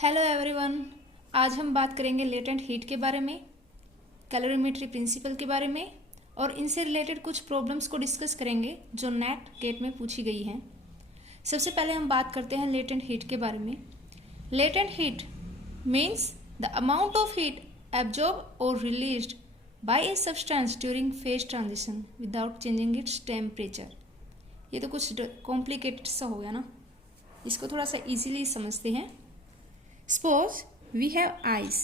Hello everyone. आज हम बात करेंगे लेटेंट हीट के बारे में, कैलोरीमेट्री प्रिंसिपल के बारे में और इनसे रिलेटेड कुछ प्रॉब्लम्स को डिस्कस करेंगे जो नेट गेट में पूछी गई हैं। सबसे पहले हम बात करते हैं लेटेंट हीट के बारे में। Latent heat means the amount of heat absorb or released by a substance during phase transition without changing its temperature. ये तो कुछ कॉम्प्लिकेटेड सा हो गया ना, इसको थोड़ा सा इजीली समझते हैं। Suppose we have ice।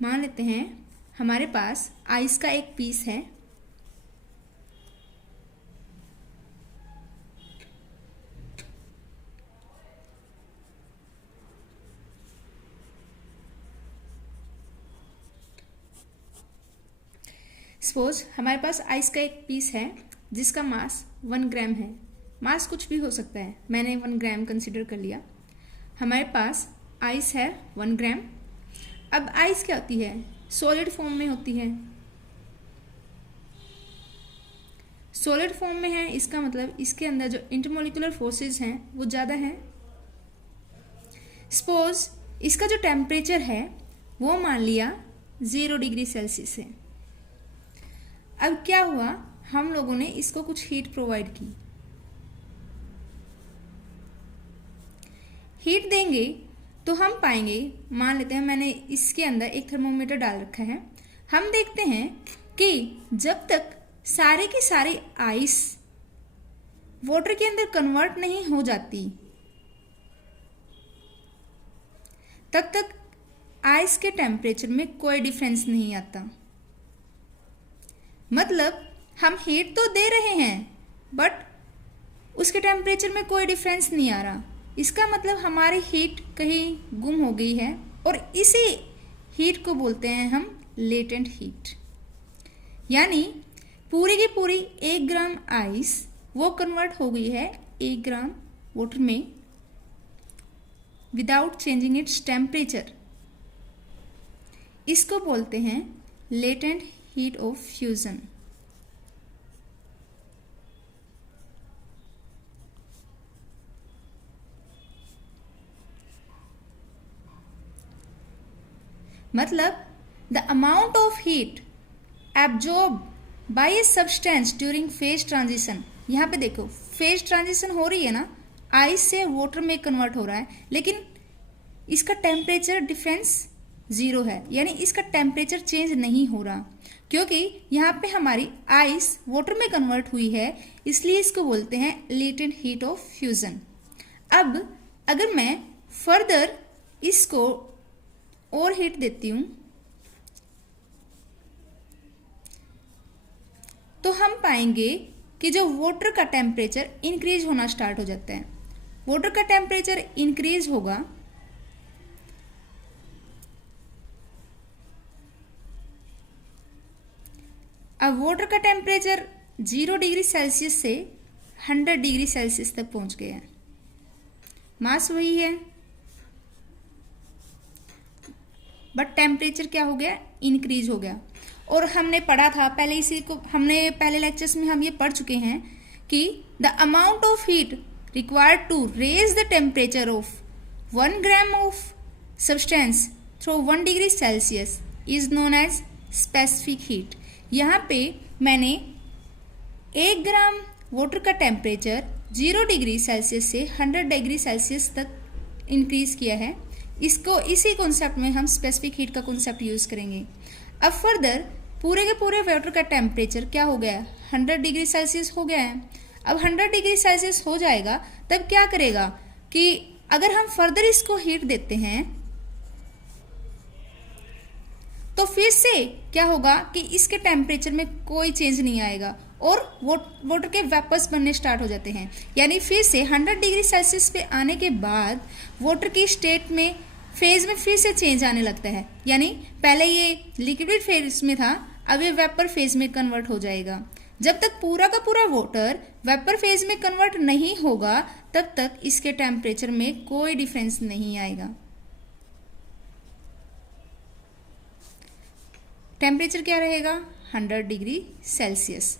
मान लेते हैं हमारे पास आइस का एक पीस है। सपोज हमारे पास आइस का एक पीस है जिसका मास 1 ग्राम है। मास कुछ भी हो सकता है, मैंने 1 ग्राम कंसिडर कर लिया। हमारे पास आइस है 1 ग्राम। अब आइस क्या होती है? सॉलिड फॉर्म में होती है। सॉलिड फॉर्म में है, इसका मतलब इसके अंदर जो इंटरमोलिकुलर फोर्सेस हैं वो ज़्यादा हैं। सपोज इसका जो टेम्परेचर है वो मान लिया 0 डिग्री सेल्सियस है। अब क्या हुआ, हम लोगों ने इसको कुछ हीट प्रोवाइड की। हीट देंगे तो हम पाएंगे, मान लेते हैं मैंने इसके अंदर एक थर्मोमीटर डाल रखा है। हम देखते हैं कि जब तक सारे की सारी आइस वाटर के अंदर कन्वर्ट नहीं हो जाती तब तक आइस के टेम्परेचर में कोई डिफरेंस नहीं आता। मतलब हम हीट तो दे रहे हैं बट उसके टेम्परेचर में कोई डिफरेंस नहीं आ रहा। इसका मतलब हमारी हीट कहीं गुम हो गई है और इसी हीट को बोलते हैं हम लेटेंट हीट। यानी पूरी की पूरी 1 ग्राम आइस वो कन्वर्ट हो गई है 1 ग्राम वाटर में विदाउट चेंजिंग इट्स टेम्परेचर। इसको बोलते हैं लेटेंट हीट ऑफ फ्यूजन। मतलब the amount of heat absorb by a substance during phase transition. यहाँ पे देखो फेज ट्रांजिशन हो रही है ना, आइस से वाटर में कन्वर्ट हो रहा है, लेकिन इसका टेम्परेचर डिफरेंस 0 है। यानी इसका टेम्परेचर चेंज नहीं हो रहा क्योंकि यहाँ पे हमारी आइस वाटर में कन्वर्ट हुई है, इसलिए इसको बोलते हैं लेटेंट हीट ऑफ फ्यूजन। अब अगर मैं फर्दर इसको और हीट देती हूं तो हम पाएंगे कि जो वाटर का टेम्परेचर इंक्रीज होना स्टार्ट हो जाता है। वाटर का टेम्परेचर इंक्रीज होगा, अब वाटर का टेम्परेचर 0 डिग्री सेल्सियस से 100 डिग्री सेल्सियस तक पहुंच गया है। मास वही है बट टेम्परेचर क्या हो गया? इंक्रीज हो गया। और हमने पढ़ा था पहले, इसी को हमने पहले लेक्चर्स में हम ये पढ़ चुके हैं कि the amount of heat required to raise the temperature of 1 gram of substance through 1 degree Celsius is known as specific heat. यहाँ पे मैंने 1 ग्राम वाटर का टेम्परेचर 0 डिग्री सेल्सियस से 100 डिग्री सेल्सियस तक इंक्रीज किया है। इसको इसी कॉन्सेप्ट में हम स्पेसिफिक हीट का कॉन्सेप्ट यूज करेंगे। अब फर्दर पूरे के पूरे वाटर का टेम्परेचर क्या हो गया? 100 डिग्री सेल्सियस हो गया है। अब 100 डिग्री सेल्सियस हो जाएगा तब क्या करेगा कि अगर हम फर्दर इसको हीट देते हैं तो फिर से क्या होगा कि इसके टेम्परेचर में कोई चेंज नहीं आएगा और वाटर के वेपर्स बनने स्टार्ट हो जाते हैं। यानी फिर से 100 डिग्री सेल्सियस पे आने के बाद वाटर की स्टेट में फेज में फिर से चेंज आने लगता है। यानी पहले ये लिक्विड फेज में था, अब ये वेपर फेज में कन्वर्ट हो जाएगा। जब तक पूरा का पूरा वाटर वेपर फेज में कन्वर्ट नहीं होगा तब तक इसके टेम्परेचर में कोई डिफरेंस नहीं आएगा। टेम्परेचर क्या रहेगा? 100 डिग्री सेल्सियस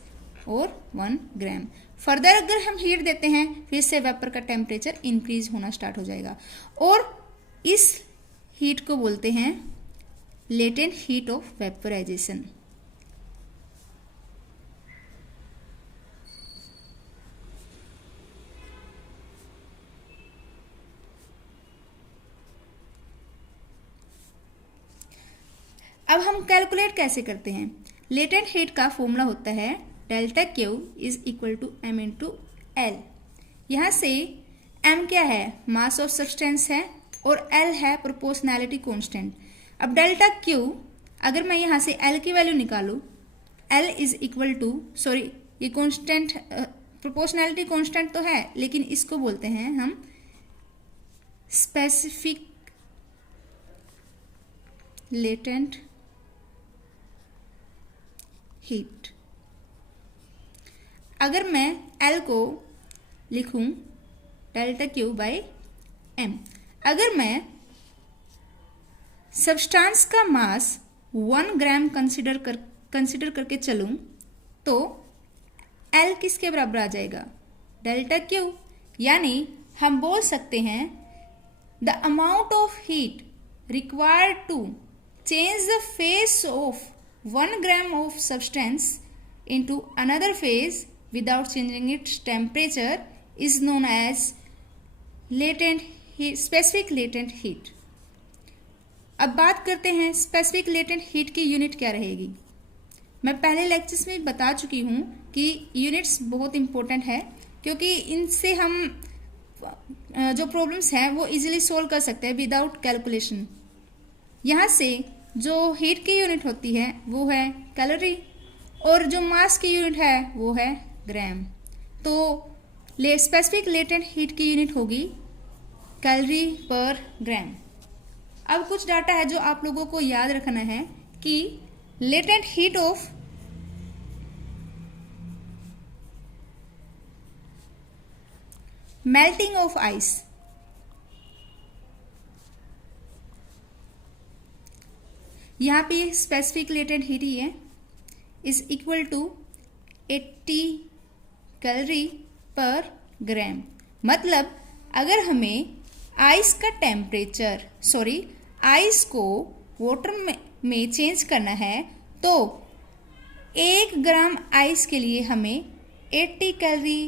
और 1 ग्राम। फर्दर अगर हम हीट देते हैं फिर से वेपर का टेम्परेचर इंक्रीज होना स्टार्ट हो जाएगा और इस हीट को बोलते हैं लेटेंट हीट ऑफ वेपराइजेशन। अब हम कैलकुलेट कैसे करते हैं? लेटेंट हीट का फॉर्मूला होता है delta Q is equal to M into L. यहाँ से एम क्या है? मास ऑफ सब्सटेंस है और एल है प्रोपोर्शनैलिटी कांस्टेंट। अब डेल्टा क्यू अगर मैं यहाँ से एल की वैल्यू निकालूँ, L is equal to, sorry ये कांस्टेंट प्रोपोर्शनैलिटी कांस्टेंट तो है लेकिन इसको बोलते हैं हम स्पेसिफिक लेटेंट हीट। अगर मैं L को लिखूं डेल्टा क्यू बाई एम, अगर मैं सब्सटेंस का मास 1 ग्राम कंसिडर करके चलूं तो L किसके बराबर आ जाएगा? Delta Q. यानी हम बोल सकते हैं the amount of heat required to change the phase of 1 gram of substance into another phase without changing its temperature is known as latent heat, specific latent heat। अब बात करते हैं स्पेसिफिक लेटेंट हीट की unit क्या रहेगी। मैं पहले lectures में बता चुकी हूँ कि यूनिट्स बहुत इंपॉर्टेंट है क्योंकि इनसे हम जो प्रॉब्लम्स हैं वो इजीली सोल्व कर सकते हैं विदाउट कैलकुलेशन। यहाँ से जो हीट की यूनिट होती है वो है कैलोरी और जो मास की यूनिट है वो है ग्राम। तो स्पेसिफिक लेटेंट हीट की यूनिट होगी कैलोरी पर ग्राम। अब कुछ डाटा है जो आप लोगों को याद रखना है कि latent heat of melting of ice, यहाँ पे स्पेसिफिक लेटेंट हीट ही है, is equal to 80 calorie per ग्राम। मतलब अगर हमें आइस का टेम्परेचर, सॉरी आइस को वाटर में चेंज करना है तो 1 ग्राम आइस के लिए हमें 80 कैलोरी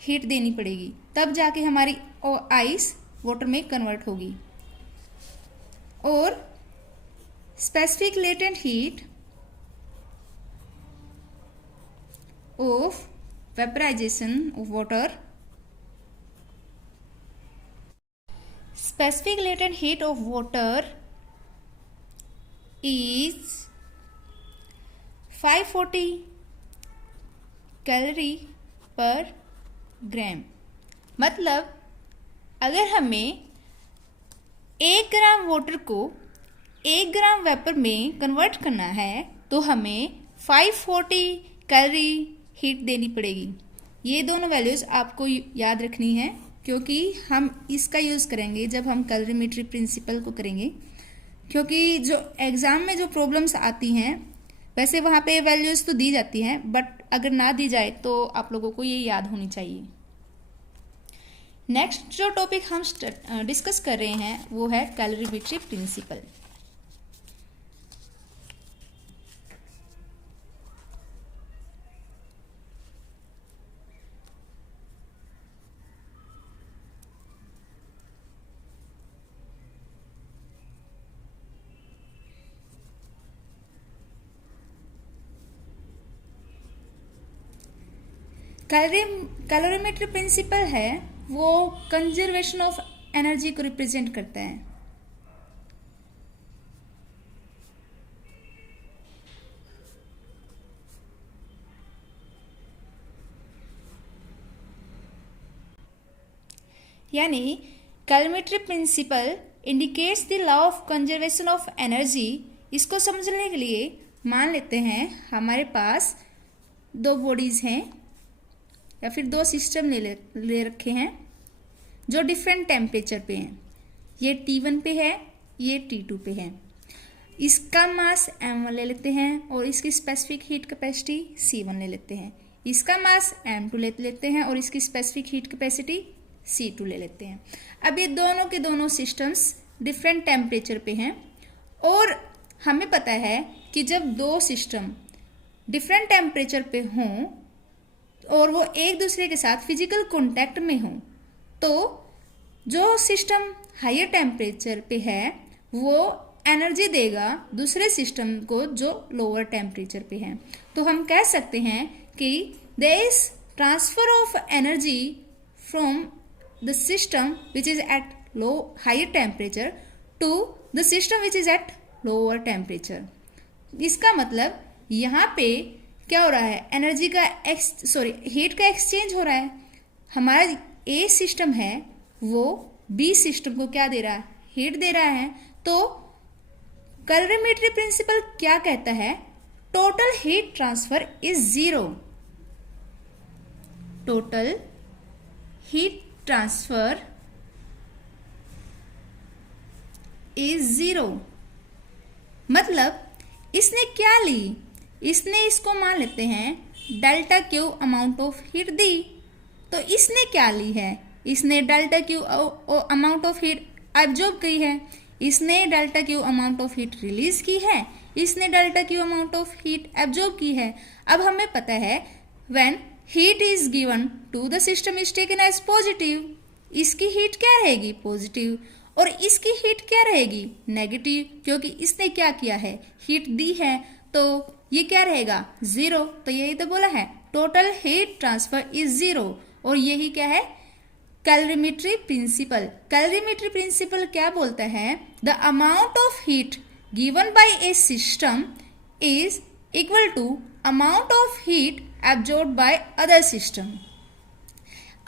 हीट देनी पड़ेगी, तब जाके हमारी आइस वाटर में कन्वर्ट होगी। और specific latent heat of vaporization of water, specific latent heat of water is 540 calorie per ग्राम। मतलब अगर हमें 1 ग्राम वाटर को 1 ग्राम वेपर में कन्वर्ट करना है तो हमें 540 कैलोरी हीट देनी पड़ेगी। ये दोनों वैल्यूज़ आपको याद रखनी है क्योंकि हम इसका यूज़ करेंगे जब हम कैलोरीमेट्री प्रिंसिपल को करेंगे। क्योंकि जो एग्ज़ाम में जो प्रॉब्लम्स आती हैं वैसे वहाँ पे वैल्यूज़ तो दी जाती हैं बट अगर ना दी जाए तो आप लोगों को ये याद होनी चाहिए। नेक्स्ट जो टॉपिक हम डिस्कस कर रहे हैं वो है कैलोरीमेट्री प्रिंसिपल। कैलोरीमेट्री प्रिंसिपल है वो कंजर्वेशन ऑफ एनर्जी को रिप्रेजेंट करता है। यानी calorimetry principle indicates the law of conservation of energy. इसको समझने के लिए मान लेते हैं हमारे पास 2 बॉडीज हैं या फिर 2 सिस्टम ले रखे हैं जो डिफरेंट टेम्परेचर पे हैं। ये T1 पे है, ये T2 पे है। इसका मास M1 ले लेते हैं और इसकी स्पेसिफिक हीट कैपेसिटी C1 ले लेते हैं। इसका मास m2 लेते हैं और इसकी स्पेसिफिक हीट कैपेसिटी C2 ले लेते हैं। अब ये दोनों के दोनों सिस्टम्स डिफरेंट टेम्परेचर पे हैं और हमें पता है कि जब दो सिस्टम डिफरेंट टेम्परेचर पे हों और वो एक दूसरे के साथ फिजिकल कांटेक्ट में हों तो जो सिस्टम हायर टेम्परेचर पे है वो एनर्जी देगा दूसरे सिस्टम को जो लोअर टेम्परेचर पे है। तो हम कह सकते हैं कि there is transfer of energy from the system which is at low higher temperature to the system which is at lower temperature. इसका मतलब यहाँ पे क्या हो रहा है, एनर्जी का हीट का एक्सचेंज हो रहा है। हमारा ए सिस्टम है वो बी सिस्टम को क्या दे रहा है, हीट दे रहा है। तो कैलोरीमेट्री प्रिंसिपल क्या कहता है, total heat transfer is zero. Total heat transfer is zero. मतलब इसने क्या ली, इसने इसको मान लेते हैं delta Q amount of heat दी। तो इसने क्या ली है, इसने delta Q amount of heat absorb की है, इसने delta Q amount of heat release की है, इसने delta Q amount of heat absorb की है। अब हमें पता है when heat is given to the system is taken as positive, इसकी हीट क्या रहेगी, पॉजिटिव, और इसकी हीट क्या रहेगी, नेगेटिव, क्योंकि इसने क्या किया है, हीट दी है। तो ये क्या रहेगा, जीरो। तो यही तो बोला है total heat transfer is zero. और यही क्या है, कैलोरीमेट्री प्रिंसिपल। कैलोरीमेट्री प्रिंसिपल क्या बोलता है, the amount of heat given by a system is equal to amount of heat absorbed by other system.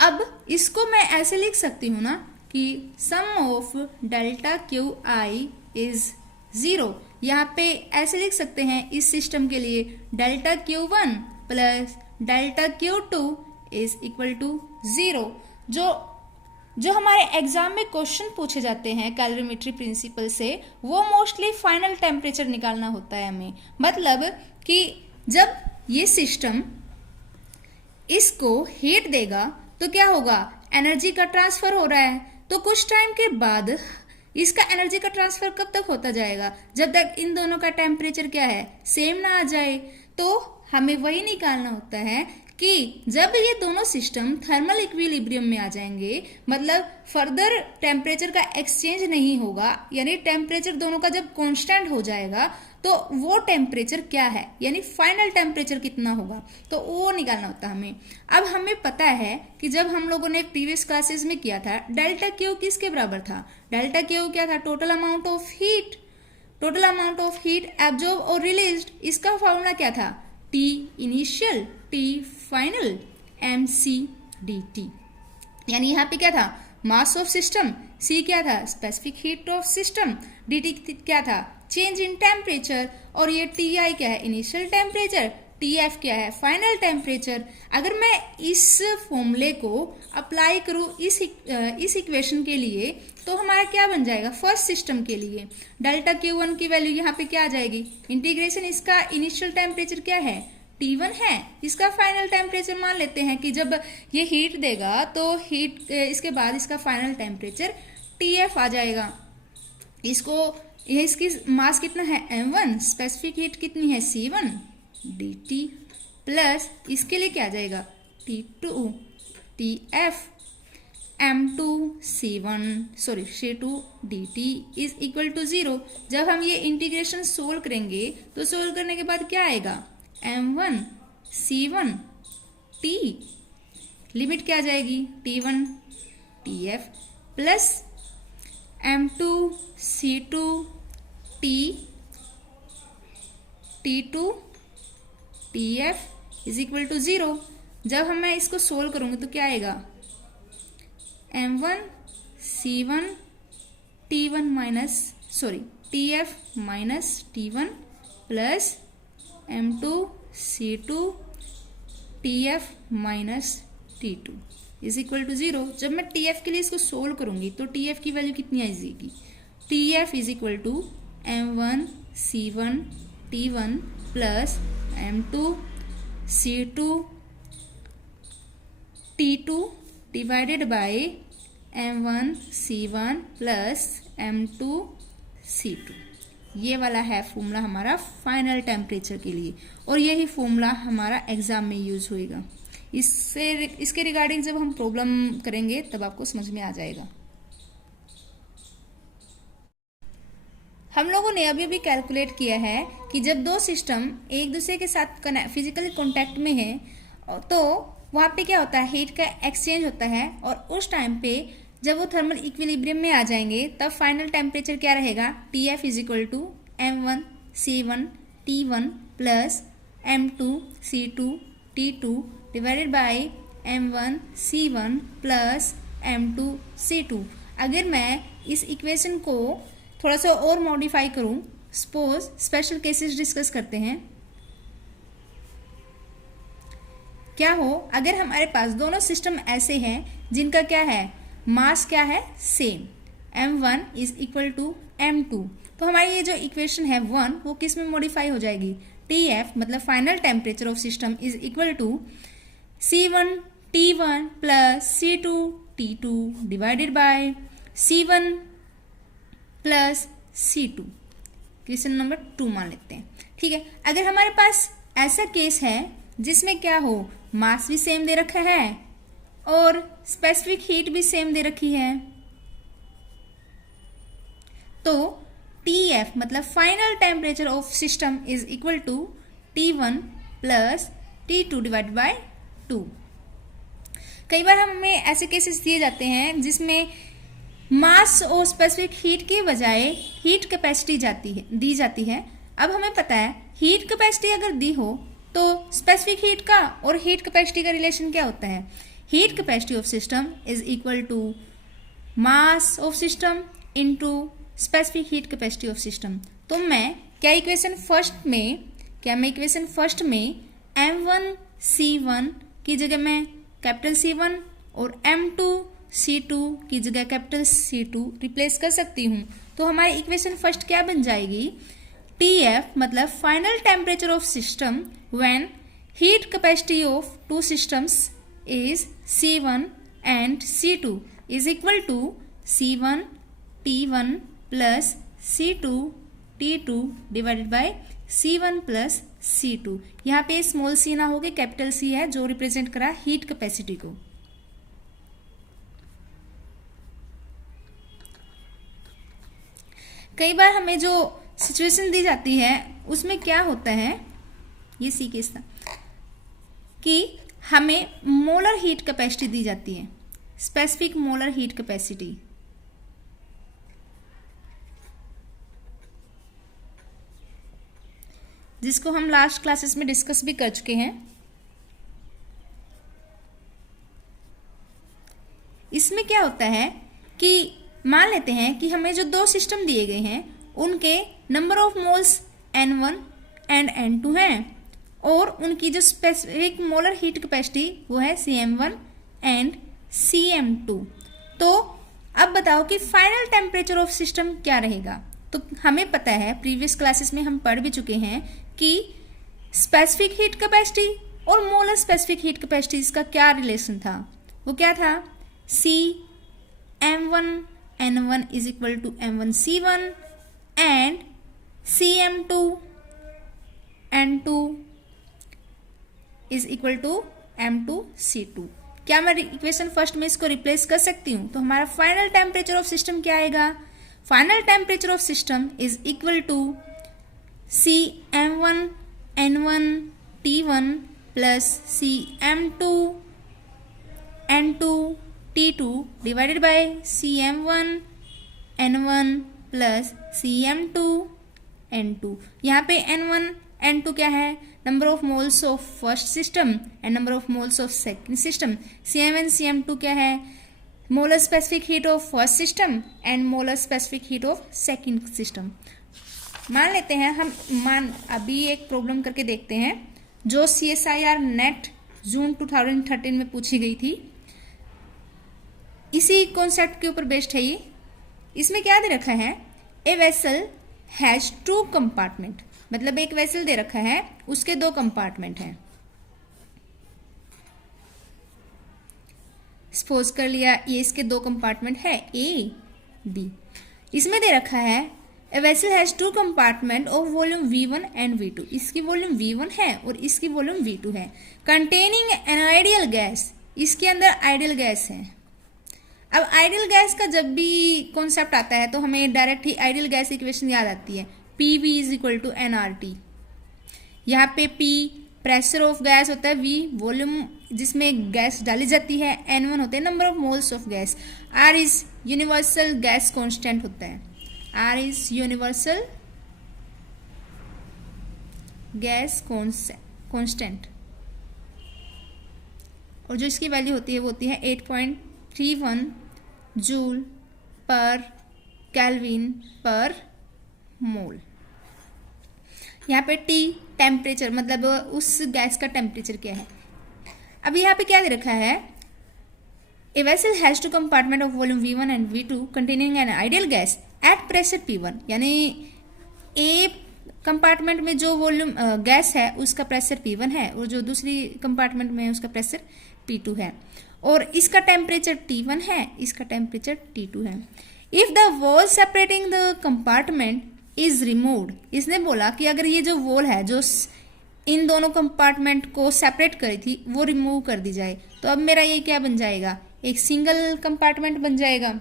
अब इसको मैं ऐसे लिख सकती हूँ ना कि sum of delta Q I is zero. यहाँ पे ऐसे लिख सकते हैं इस सिस्टम के लिए delta Q one plus delta Q two is equal to zero. जो हमारे एग्जाम में क्वेश्चन पूछे जाते हैं कैलोरीमेट्री प्रिंसिपल से, वो मोस्टली फाइनल टेम्परेचर निकालना होता है हमें। मतलब कि जब ये सिस्टम इसको हीट देगा तो क्या होगा, एनर्जी का ट्रांसफर हो रहा है। तो कुछ टाइम के बाद इसका एनर्जी का ट्रांसफर कब तक होता जाएगा, जब तक इन दोनों का टेम्परेचर क्या है, सेम ना आ जाए। तो हमें वही निकालना होता है कि जब ये दोनों सिस्टम थर्मल इक्विलिब्रियम में आ जाएंगे, मतलब फर्दर टेम्परेचर का एक्सचेंज नहीं होगा, यानी टेम्परेचर दोनों का जब कांस्टेंट हो जाएगा तो वो टेम्परेचर क्या है, यानी फाइनल टेम्परेचर कितना होगा, तो वो निकालना होता है हमें। अब हमें पता है कि जब हम लोगों ने प्रीवियस क्लासेस में किया था, डेल्टा क्यू किसके बराबर था, डेल्टा क्यू क्या था, total amount of heat. Total amount of heat absorb or released, इसका फॉर्मूला क्या था, T initial T final mc/dt। यानी यहाँ पे क्या था, मास ऑफ सिस्टम, C क्या था, specific heat of system, dt क्या था, चेंज इन टेम्परेचर, और ये Ti क्या है, इनिशियल टेम्परेचर, Tf क्या है, फाइनल टेम्परेचर। अगर मैं इस फॉर्मूले को अप्लाई करूँ इस इक्वेशन के लिए तो हमारा क्या बन जाएगा, फर्स्ट सिस्टम के लिए डेल्टा Q1 की वैल्यू यहाँ पे क्या आ जाएगी, इंटीग्रेशन, इसका इनिशियल टेम्परेचर क्या है, T1 है, इसका फाइनल टेम्परेचर मान लेते हैं कि जब ये हीट देगा तो हीट इसके बाद इसका फाइनल टेम्परेचर Tf आ जाएगा। इसकी मास कितना है, m1, स्पेसिफिक हीट कितनी है, C1 dt प्लस इसके लिए क्या आ जाएगा, T2 Tf m2 C2 dt is equal to zero. जब हम ये इंटीग्रेशन सोल्व करेंगे तो सोल्व करने के बाद क्या आएगा, m1 C1 T, लिमिट क्या आ जाएगी, T1 Tf plus m2 C2 T T2 Tf is equal to zero. जब मैं इसको सोल्व करूंगी तो क्या आएगा, m1 C1 T1 minus Tf minus T1 plus m2 C2 Tf minus T2 is equal to zero. जब मैं Tf के लिए इसको सोल्व करूंगी तो Tf की वैल्यू कितनी आ जाएगी, Tf is equal to m1 C1 T1 plus m2 C2 T2 divided by M1 C1 plus M2 C2। ये वाला है फॉर्मूला हमारा फाइनल टेम्परेचर के लिए, और यही फॉर्मूला हमारा एग्जाम में यूज होएगा। इसके रिगार्डिंग जब हम प्रॉब्लम करेंगे तब आपको समझ में आ जाएगा। हम लोगों ने अभी भी कैलकुलेट किया है कि जब दो सिस्टम एक दूसरे के साथ फिजिकली कांटेक्ट में है तो वहाँ पे क्या होता है, हीट का एक्सचेंज होता है, और उस टाइम पे जब वो थर्मल इक्विलिब्रियम में आ जाएंगे तब फाइनल टेम्परेचर क्या रहेगा, TF is equal to M1 C1 T1 plus M2 C2 T2 divided by M1 C1 plus M2 C2। अगर मैं इस इक्वेशन को थोड़ा सा और मॉडिफाई करूं, सपोज स्पेशल केसेस डिस्कस करते हैं। क्या हो अगर हमारे पास दोनों सिस्टम ऐसे हैं जिनका क्या है, मास क्या है, same, M1 is equal to M2, तो हमारी ये जो इक्वेशन है 1 वो किस में मॉडिफाई हो जाएगी, TF मतलब final temperature of system is equal to C1 T1 plus C2 T2 divided by C1 plus C2। Question number 2 मान लेते हैं। ठीक है, अगर हमारे पास ऐसा केस है जिसमें क्या हो, मास भी सेम दे रखा है और स्पेसिफिक हीट भी सेम दे रखी है, तो TF मतलब final temperature of system is equal to T1 plus T2 divide by 2। कई बार हमें ऐसे केसेस दिए जाते हैं जिसमें मास और स्पेसिफिक हीट के बजाय हीट कैपेसिटी दी जाती है। अब हमें पता है हीट कैपेसिटी अगर दी हो तो स्पेसिफिक हीट का और हीट कैपेसिटी का रिलेशन क्या होता है, heat capacity of system is equal to mass of system into specific heat capacity of system. तो मैं इक्वेशन फर्स्ट में M1 C1 की जगह मैं कैपिटल C1 और M2 C2 की जगह कैपिटल C2 रिप्लेस कर सकती हूँ। तो हमारी इक्वेशन फर्स्ट क्या बन जाएगी, TF मतलब final temperature of system when heat capacity of two systems is C1 and C2 is equal to C1 T1 plus C2 T2 divided by C1 plus C2। यहाँ पे स्मॉल c ना होके capital C है जो represent करा heat capacity को। कई बार हमें जो सिचुएशन दी जाती है उसमें क्या होता है, ये सी केस था कि हमें मोलर हीट कैपेसिटी दी जाती है, स्पेसिफिक मोलर हीट कैपेसिटी, जिसको हम लास्ट क्लासेस में डिस्कस भी कर चुके हैं। इसमें क्या होता है कि मान लेते हैं कि हमें जो दो सिस्टम दिए गए हैं उनके number of moles N1 and N2 हैं और उनकी जो स्पेसिफिक मोलर हीट कैपेसिटी वो है CM1 एंड CM2। तो अब बताओ कि फाइनल टेम्परेचर ऑफ सिस्टम क्या रहेगा। तो हमें पता है प्रीवियस क्लासेस में हम पढ़ भी चुके हैं कि स्पेसिफिक हीट कैपेसिटी और मोलर स्पेसिफिक हीट कैपेसिटी का क्या रिलेशन था, वो क्या था, CM1 N1 is equal to M1 C1 and CM2 N2 is equal to M2 C2। क्या मैं इक्वेशन फर्स्ट में इसको रिप्लेस कर सकती हूँ, तो हमारा फाइनल टेम्परेचर ऑफ सिस्टम क्या आएगा, final temperature of system is equal to CM1 N1 T1 plus CM2 N2 T2 divided by CM1 N1 plus CM2 N2। यहाँ पे N1 N2 क्या है, number of moles of first system and number of moles of second system. CM1 CM2 क्या है, molar specific heat of first system and molar specific heat of second system. मान लेते हैं हम अभी एक प्रॉब्लम करके देखते हैं जो CSIR नेट जून 2013 में पूछी गई थी। इसी कॉन्सेप्ट के ऊपर बेस्ड है ये। इसमें क्या दे रखा है, ए वेसल हैज 2 कंपार्टमेंट, मतलब एक वेसल दे रखा है उसके 2 कंपार्टमेंट हैं। सपोज कर लिया ये इसके दो कंपार्टमेंट है ए बी। इसमें दे रखा है a vessel has two compartment of volume V1 and V2। इसकी वॉल्यूम V1 है और इसकी वॉल्यूम V2 है। कंटेनिंग एन आइडियल गैस, इसके अंदर आइडियल गैस है। अब आइडियल गैस का जब भी कॉन्सेप्ट आता है तो हमें डायरेक्ट ही आइडियल गैस इक्वेशन याद आती है, PV is equal to NRT। यहाँ पे P प्रेशर ऑफ गैस होता है, V वॉल्यूम जिसमें गैस डाली जाती है, N1 होते हैं number of moles of gas, R is universal gas constant होता है, R is universal gas constant. और जो इसकी वैल्यू होती है वो होती है 8.31 जूल पर केल्विन पर मोल। यहाँ पे T टेम्परेचर, मतलब उस गैस का टेम्परेचर क्या है। अब यहाँ पे क्या दे रखा है, a vessel has two compartment of volume V1 and V2 containing an ideal gas at pressure P1, यानी ए कंपार्टमेंट में जो वॉल्यूम गैस है उसका प्रेशर P1 है और जो दूसरी कंपार्टमेंट में उसका प्रेशर P2 है, और इसका टेम्परेचर T1 है, इसका टेम्परेचर T2 है। If the wall separating the compartment is removed, इसने बोला कि अगर ये जो वॉल है जो इन दोनों कंपार्टमेंट को सेपरेट करी थी वो रिमूव कर दी जाए, तो अब मेरा ये क्या बन जाएगा, एक सिंगल कंपार्टमेंट बन जाएगा।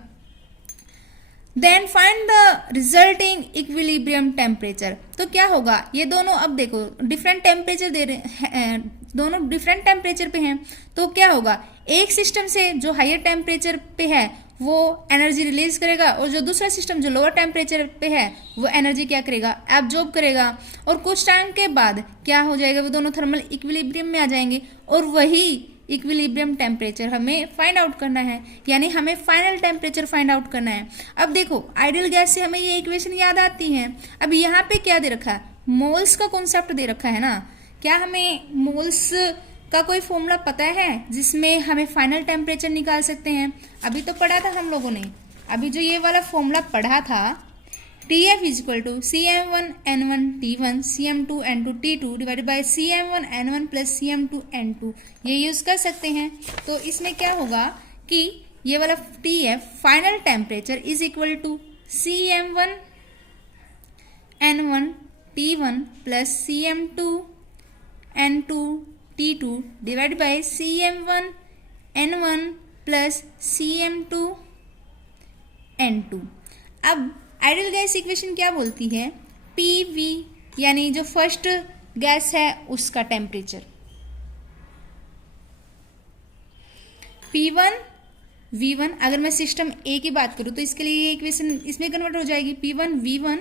Then find the resulting equilibrium temperature. तो क्या होगा, ये दोनों अब देखो डिफरेंट टेम्परेचर दे रहे हैं, दोनों डिफरेंट टेम्परेचर पे हैं, तो क्या होगा, एक सिस्टम से जो हायर टेम्परेचर पे है वो एनर्जी रिलीज करेगा और जो दूसरा सिस्टम जो लोअर टेम्परेचर पे है वो एनर्जी क्या करेगा, एब्जॉर्ब करेगा, और कुछ टाइम के बाद क्या हो जाएगा, वो दोनों थर्मल इक्विलिब्रियम में आ जाएंगे और वही इक्विलिब्रियम टेम्परेचर हमें फाइंड आउट करना है, यानी हमें फाइनल टेम्परेचर फाइंड आउट करना है। अब देखो आइडियल गैस से हमें ये इक्वेशन याद आती है। अब यहाँ पे क्या दे रखा है, मोल्स का कॉन्सेप्ट दे रखा है ना, क्या हमें मोल्स का कोई फॉर्मूला पता है जिसमें हमें फाइनल टेम्परेचर निकाल सकते हैं। अभी तो पढ़ा था हम लोगों ने, अभी जो ये वाला फॉर्मूला पढ़ा था, TF is equal to CM1N1 T1 CM2 N2 T2 divided by CM1N1 plus CM2 N2, ये यूज कर सकते हैं। तो इसमें क्या होगा कि ये वाला TF final temperature is equal to CM1N1 T1 plus CM2 N2 T2 divide by CM1N1 plus CM2 N2। अब आइडियल गैस इक्वेशन क्या बोलती है, PV यानी जो फर्स्ट गैस है उसका टेम्परेचर, P1 V1, अगर मैं सिस्टम A की बात करूं तो इसके लिए ये इक्वेशन इसमें कन्वर्ट हो जाएगी, P1 V1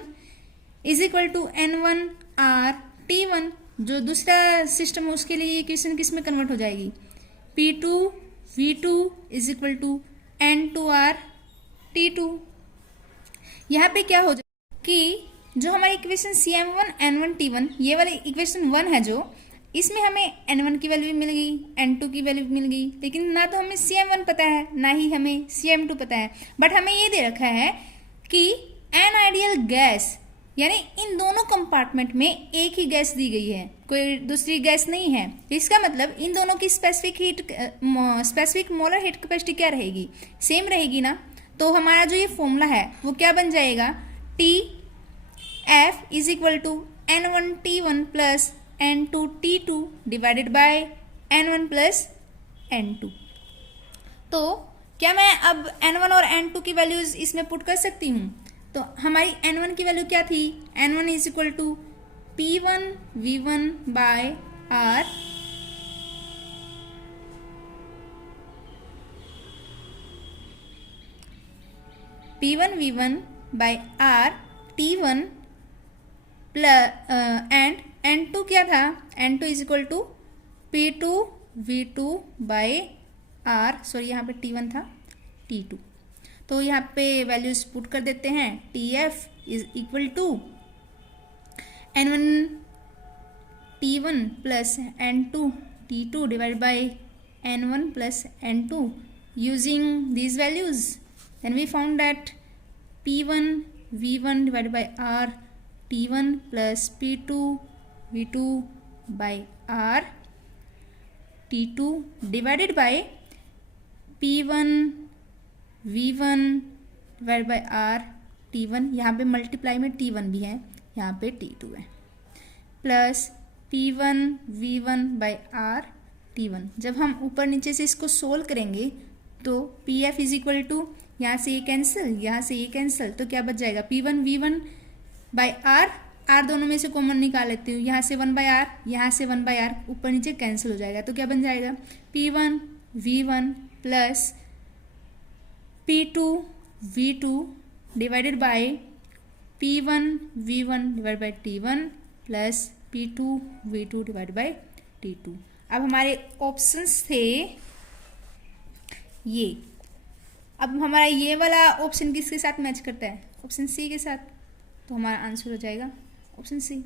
is equal to N1 R T1, जो दूसरा सिस्टम है उसके लिए ये इक्वेशन किस में कन्वर्ट हो जाएगी, P2 V2 is equal to N2R T2। यहाँ पे क्या हो जाए कि जो हमारी इक्वेशन CM1N1 T1 ये वाली इक्वेशन 1 है, जो इसमें हमें N1 की वैल्यू मिल गई, N2 की वैल्यू मिल गई, लेकिन ना तो हमें CM1 पता है ना ही हमें CM2 पता है, बट हमें ये दे रखा है कि एन आइडियल गैस, यानी इन दोनों कंपार्टमेंट में एक ही गैस दी गई है, कोई दूसरी गैस नहीं है। इसका मतलब इन दोनों की स्पेसिफिक मोलर हीट कैपेसिटी क्या रहेगी, सेम रहेगी ना। तो हमारा जो ये फॉर्मूला है वो क्या बन जाएगा, TF is equal to N1 T1 plus N2 T2 divided by N1 plus N2। तो क्या मैं अब N1 और N2 की वैल्यूज इसमें पुट कर सकती हूँ। तो हमारी N1 की वैल्यू क्या थी, N1 is equal to P1 V1 by R P1 V1 by R T1 plus and N2 क्या था, N2 is equal to P2 V2 by R, sorry यहाँ पे T1 था T2। तो यहाँ पे वैल्यूज पुट कर देते हैं, TF is equal to N1 T1 plus N2 T2 divide by N1 plus N2। Using these values then we found that P1 V1 divided by R T1 plus P2 V2 by R T2 divided by P1 V1 divide by R T1, यहाँ पे multiply में T1 भी है, यहाँ पे T2 है, plus P1 V1 by R T1। जब हम ऊपर नीचे से इसको सोल्व करेंगे तो PF इज इक्वल टू, यहाँ से ये कैंसिल, यहाँ से ये कैंसिल, तो क्या बच जाएगा P1 V1 by R, R दोनों में से कॉमन निकाल लेती हूँ, यहाँ से 1 बाई R, यहाँ से 1 बाई R, ऊपर नीचे कैंसिल हो जाएगा, तो क्या बन जाएगा P1 V1 plus P2 V2 divided by P1 V1 divide by T1 plus P2 V2 divide by T2। अब हमारे ऑप्शंस थे ये, अब हमारा ये वाला ऑप्शन किसके साथ मैच करता है, ऑप्शन सी के साथ, तो हमारा आंसर हो जाएगा ऑप्शन सी।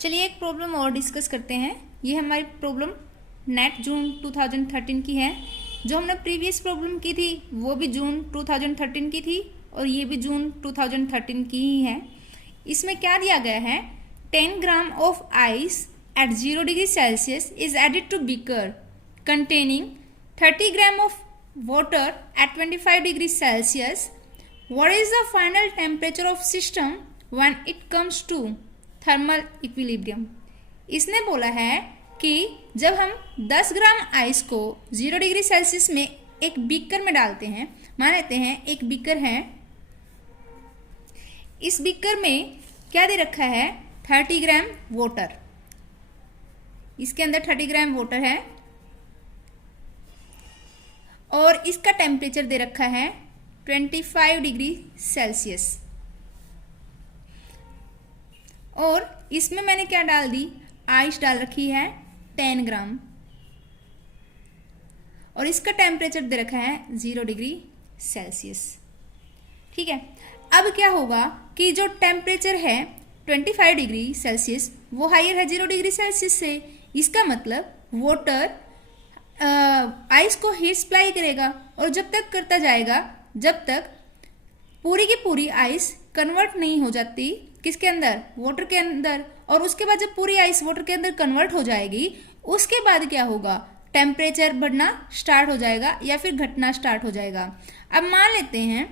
चलिए एक प्रॉब्लम और डिस्कस करते हैं। ये हमारी प्रॉब्लम नेट जून 2013 की है। जो हमने प्रीवियस प्रॉब्लम की थी वो भी जून 2013 की थी और ये भी जून 2013 की ही है। इसमें क्या दिया गया है, 10 gram of ice at 0 degree Celsius is added to beaker containing 30 gram of water at 25 degrees Celsius. What is the final temperature of system when it comes to thermal equilibrium? इसने बोला है कि जब हम 10 ग्राम आइस को 0 degree Celsius में एक beaker में डालते हैं, मान लेते हैं एक बीकर है, इस बीकर में क्या दे रखा है 30 ग्राम वाटर, इसके अंदर 30 ग्राम वाटर है और इसका टेम्परेचर दे रखा है 25 डिग्री सेल्सियस। और इसमें मैंने क्या डाल दी, आइस डाल रखी है 10 ग्राम और इसका टेम्परेचर दे रखा है 0 डिग्री सेल्सियस। ठीक है, अब क्या होगा कि जो टेम्परेचर है 25 डिग्री सेल्सियस वो हायर है 0 डिग्री सेल्सियस से। इसका मतलब वाटर आइस को हीट सप्लाई करेगा और जब तक करता जाएगा जब तक पूरी की पूरी आइस कन्वर्ट नहीं हो जाती किसके अंदर, वाटर के अंदर। और उसके बाद जब पूरी आइस वाटर के अंदर कन्वर्ट हो जाएगी उसके बाद क्या होगा, टेम्परेचर बढ़ना स्टार्ट हो जाएगा या फिर घटना स्टार्ट हो जाएगा। अब मान लेते हैं,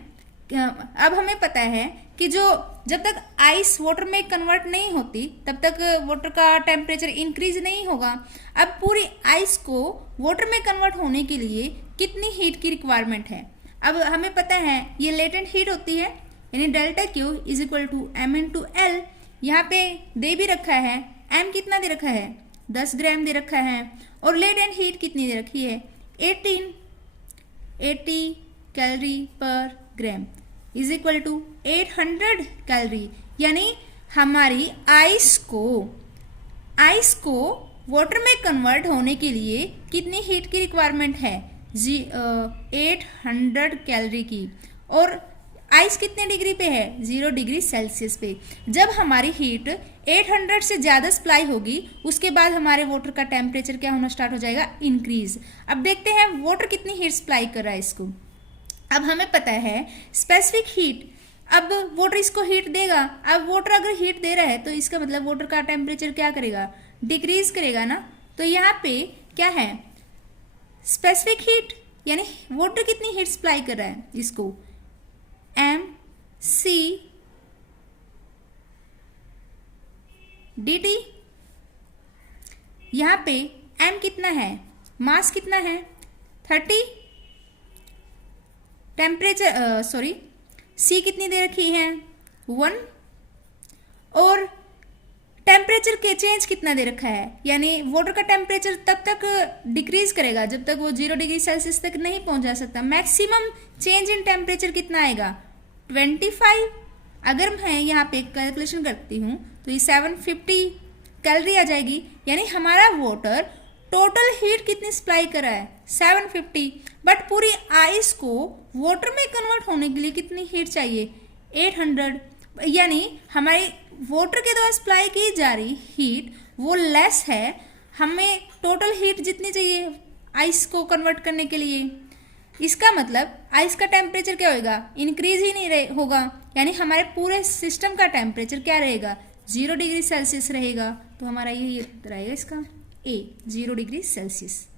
अब हमें पता है कि जो जब तक आइस वाटर में कन्वर्ट नहीं होती तब तक वाटर का टेम्परेचर इंक्रीज नहीं होगा। अब पूरी आइस को वाटर में कन्वर्ट होने के लिए कितनी हीट की रिक्वायरमेंट है, अब हमें पता है ये लेटेंट हीट होती है, यानी delta Q is equal to M into L. यहाँ पे दे भी रखा है, एम कितना दे रखा है 10 ग्राम दे रखा है और लेटेंट हीट कितनी दे रखी है 80 calorie per gram is equal to 800 calorie. यानी हमारी आइस को वाटर में कन्वर्ट होने के लिए कितनी हीट की रिक्वायरमेंट है 800 कैलोरी की। और आइस कितने डिग्री पे है 0 डिग्री सेल्सियस पे। जब हमारी हीट 800 से ज़्यादा सप्लाई होगी उसके बाद हमारे वाटर का टेम्परेचर क्या होना स्टार्ट हो जाएगा, इंक्रीज। अब देखते हैं वाटर कितनी हीट सप्लाई कर रहा है इसको। अब हमें पता है स्पेसिफिक हीट, अब वाटर इसको हीट देगा। अब वाटर अगर हीट दे रहा है तो इसका मतलब वाटर का टेम्परेचर क्या करेगा, डिक्रीज करेगा ना। तो यहाँ पे क्या है स्पेसिफिक हीट, यानी वाटर कितनी हीट सप्लाई कर रहा है इसको, एम सी डी टी। यहाँ पे एम कितना है, मास कितना है 30, टेम्परेचर सी कितनी दे रखी है 1 और टेम्परेचर के चेंज कितना दे रखा है, यानी वाटर का टेम्परेचर तब तक डिक्रीज करेगा जब तक वो 0 डिग्री सेल्सियस तक नहीं पहुंचा सकता। मैक्सिमम चेंज इन टेम्परेचर कितना आएगा 25। अगर मैं यहाँ पे कैलकुलेशन करती हूँ तो ये 750 कैलोरी आ जाएगी। यानी हमारा वाटर टोटल हीट कितनी सप्लाई कर रहा है 750, बट पूरी आइस को वाटर में कन्वर्ट होने के लिए कितनी हीट चाहिए 800। यानी हमारी वाटर के द्वारा सप्लाई की जा रही हीट वो लेस है, हमें टोटल हीट जितनी चाहिए आइस को कन्वर्ट करने के लिए। इसका मतलब आइस का टेम्परेचर क्या होगा, इंक्रीज ही नहीं होगा। यानी हमारे पूरे सिस्टम का टेम्परेचर क्या रहेगा 0 डिग्री सेल्सियस रहेगा। तो हमारा यही रहेगा इसका A 0 डिग्री सेल्सियस।